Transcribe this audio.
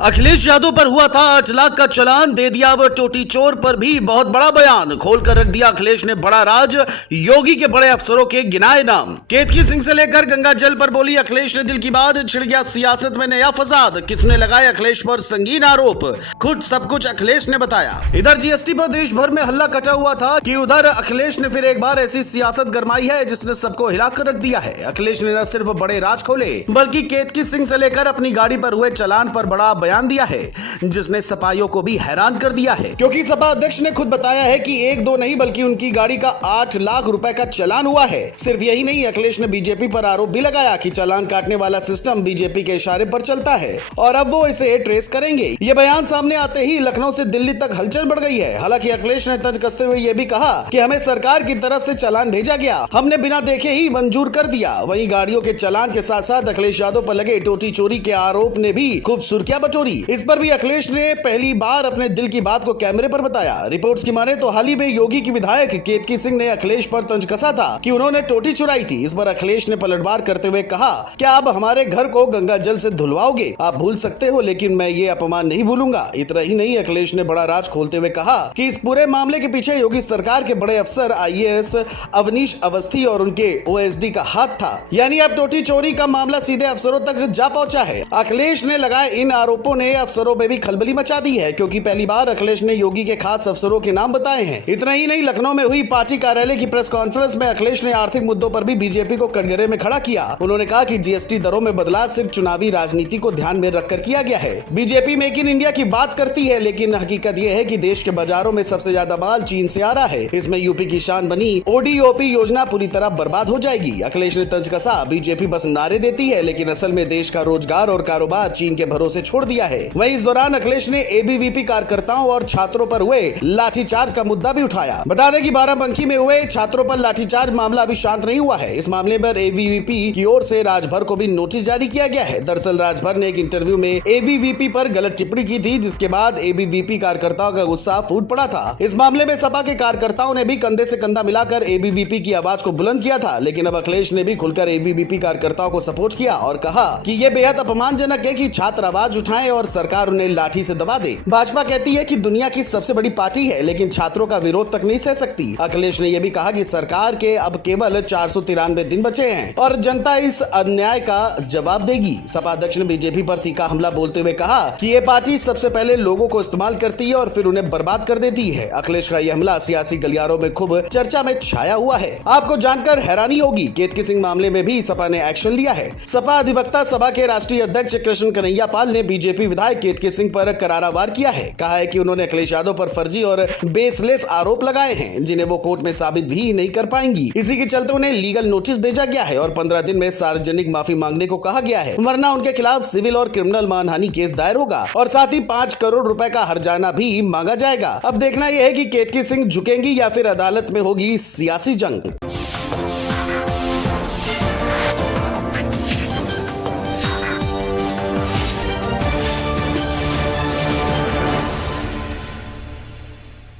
अखिलेश यादव पर हुआ था 8 लाख का चालान, दे दिया वो टोटी चोर पर भी बहुत बड़ा बयान। खोलकर रख दिया अखिलेश ने बड़ा राज, योगी के बड़े अफसरों के गिनाए नाम। केतकी सिंह से लेकर गंगा जल पर बोली अखिलेश ने दिल की बात, छिड़ गया सियासत में नया फसाद। किसने लगाए अखिलेश पर संगीन आरोप, खुद सब कुछ अखिलेश ने बताया। इधर जीएसटी पर देश भर में हल्ला कटा हुआ था कि उधर अखिलेश ने फिर एक बार ऐसी सियासत गरमाई है जिसने सबको हिलाकर रख दिया है। अखिलेश ने न सिर्फ बड़े राज खोले बल्कि केतकी सिंह से लेकर अपनी गाड़ी पर हुए चालान पर बड़ा बयान दिया है, जिसने सपाइयों को भी हैरान कर दिया है। क्योंकि सपा अध्यक्ष ने खुद बताया है कि एक दो नहीं बल्कि उनकी गाड़ी का 8 लाख रुपए का चालान हुआ है। सिर्फ यही नहीं, अखिलेश ने बीजेपी पर आरोप भी लगाया कि चालान काटने वाला सिस्टम बीजेपी के इशारे पर चलता है और अब वो इसे ट्रेस करेंगे। ये बयान सामने आते ही लखनऊ से दिल्ली तक हलचल बढ़ गई है। हालांकि अखिलेश ने तंज कसते हुए ये भी कहा कि हमें सरकार की तरफ से चालान भेजा गया, हमने बिना देखे ही मंजूर कर दिया। वहीं गाड़ियों के चालान के साथ साथ अखिलेश यादव पर लगे टोटी चोरी के आरोप ने भी खूब सुर्खियां बटोरी। इस पर भी अखिलेश ने पहली बार अपने दिल की बात को कैमरे पर बताया। रिपोर्ट्स की माने तो हाल ही में योगी की विधायक केतकी सिंह ने अखिलेश पर तंज कसा था कि उन्होंने टोटी चुराई थी। इस पर अखिलेश ने पलटवार करते हुए कहा, क्या आप हमारे घर को गंगा जल से धुलवाओगे? आप भूल सकते हो, लेकिन मैं ये अपमान नहीं भूलूंगा। इतना ही नहीं, अखिलेश ने बड़ा राज खोलते हुए कहा कि इस पूरे मामले के पीछे योगी सरकार के बड़े अफसर आईएएस अवनीश अवस्थी और उनके ओएसडी का हाथ था। यानी अब टोटी चोरी का मामला सीधे अफसरों तक जा पहुंचा है। अखिलेश ने लगाए इन आरोपों ने अफसरों में भी खलबली मचा दी है, क्योंकि पहली बार अखिलेश ने योगी के खास अफसरों के नाम बताए हैं। इतना ही नहीं, लखनऊ में हुई पार्टी कार्यालय की प्रेस कॉन्फ्रेंस में अखिलेश ने आर्थिक मुद्दों पर भी बीजेपी को कटघरे में खड़ा किया। उन्होंने कहा कि जीएसटी दरों में बदलाव सिर्फ चुनावी राजनीति को ध्यान में रखकर किया गया है। बीजेपी मेक इन इंडिया की बात करती है, लेकिन हकीकत यह है कि देश के बाजारों में सबसे ज्यादा माल चीन से आ रहा है। इसमें यूपी की शान बनी ओडीओपी योजना पूरी तरह बर्बाद हो जाएगी। अखिलेश ने तंज कसा, बीजेपी बस नारे देती है लेकिन असल में देश का रोजगार और कारोबार चीन के भरोसे छोड़ दिया है। वहीं इस दौरान अखिलेश ने एबीवीपी कार्यकर्ताओं और छात्रों पर हुए लाठीचार्ज का मुद्दा भी उठाया। बता दें कि बाराबंकी में हुए छात्रों पर लाठीचार्ज मामला अभी शांत नहीं हुआ है। इस मामले पर एबीवीपी की ओर से राजभर को भी नोटिस जारी किया गया है। दरअसल राजभर ने एक इंटरव्यू में एबीवीपी पर गलत टिप्पणी की थी, जिसके बाद एबीवीपी कार्यकर्ताओं का गुस्सा फूट पड़ा था। इस मामले में सपा के कार्यकर्ताओं ने भी कंधे से कंधा मिलाकर एबीवीपी की आवाज को बुलंद किया था, लेकिन अब अखिलेश ने भी खुलकर एबीवीपी कार्यकर्ताओं को सपोर्ट किया और कहा कि यह बेहद अपमानजनक है कि छात्र आवाज उठाएं और सरकार उन्हें लाठी से दबा दे। भाजपा कहती है कि दुनिया की सबसे बड़ी पार्टी है, लेकिन छात्रों का विरोध तक नहीं सह सकती। अखिलेश ने यह भी कहा कि सरकार के अब केवल 493 दिन बचे हैं और जनता इस अन्याय का जवाब देगी। सपा अध्यक्ष ने बीजेपी पर तीखा हमला बोलते हुए कहा कि ये पार्टी सबसे पहले लोगों को इस्तेमाल करती है और फिर उन्हें बर्बाद कर देती है। अखिलेश का यह हमला सियासी गलियारों में खूब चर्चा में छाया हुआ है। आपको जानकर हैरानी होगी, केतकी सिंह मामले में भी सपा ने एक्शन लिया है। सपा अधिवक्ता सभा के राष्ट्रीय अध्यक्ष कृष्ण कन्हैया पाल ने बीजेपी विधायक केतकी सिंह पर करारा वार किया है। कहा है कि उन्होंने अखिलेश यादव पर फर्जी और बेसलेस आरोप लगाए हैं, जिन्हें वो कोर्ट में साबित भी नहीं कर पाएंगी। इसी के चलते उन्हें लीगल नोटिस भेजा गया है और 15 दिन में सार्वजनिक माफी मांगने को कहा गया है, वरना उनके खिलाफ सिविल और क्रिमिनल मानहानि केस दायर होगा और साथ ही 5 करोड़ रुपए का हर्जाना भी मांगा जाएगा। अब देखना यह है कि केतकी सिंह झुकेंगी या फिर अदालत में होगी सियासी जंग।